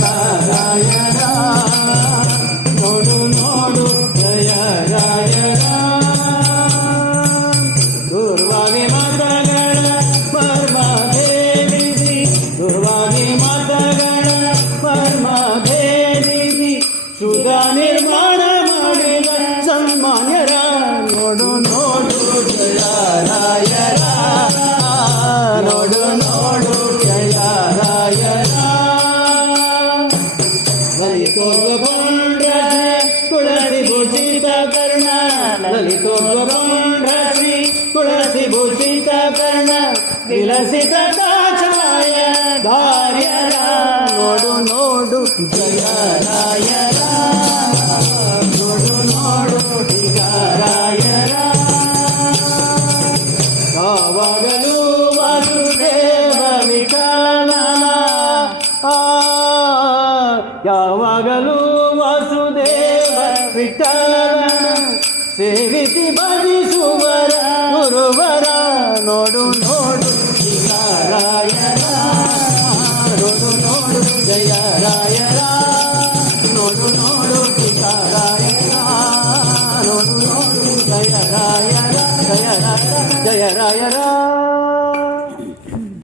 ರಾಯರ ನೋಡು ನೋಡು ಜಯ ರಾಯರ ದುರ್ವಾಗಿ ಮಾತಗಳ ಮರ್ಮ ಭೇದಿಸಿ ದುರ್ವಾಗಿ ಮಾತಗಳ ಮರ್ಮ ಭೇದಿಸಿ ಸುಧ ನಿರ್ಮಾಣ ಮಾಡಿದ ಸನ್ಮಾನ್ಯರ ನೋಡು ನೋಡು ಜಯ ರಾಯರ ನೋಡು ನೋಡು ಜಯ ರಾಯರ ಲಲಿತೋದ್ಭವಂಡ್ರಸಿ ತುಳಸಿ ಭೂಷಿತ ಕರ್ಣ ಲಲಿತೋದ್ಭವಂಡ್ರಸಿ ತುಳಸಿ ಭೂಷಿತ ಕರ್ಣ ವಿಲಸಿತ ದಾಚಾಯ ಧಾರ್ಯರ ನೋಡು ನೋಡು ಜಯ ರಾಯರ ನೋಡು ನೋಡು ರಾಯರ ಯಾವಾಗಲೂ ವಾಸುದೇವ ವಿಠಲನ ಯಾವಾಗಲೂ ವಾಸುದೇವ ವಿಠಲನ ಸೇವಿಸಿ ಭಜಿಸುವರ ಗುರುವರ ನೋಡು ನೋಡು ರಾಯರ ನೋಡು ನೋಡು ಜಯ ರಾಯರ ನೋಡು ನೋಡು ರಾಯರ ನೋಡು ನೋಡು ಜಯ ರಾಯರ ಜಯ ರಾಯರ ಜಯ ರಾಯರ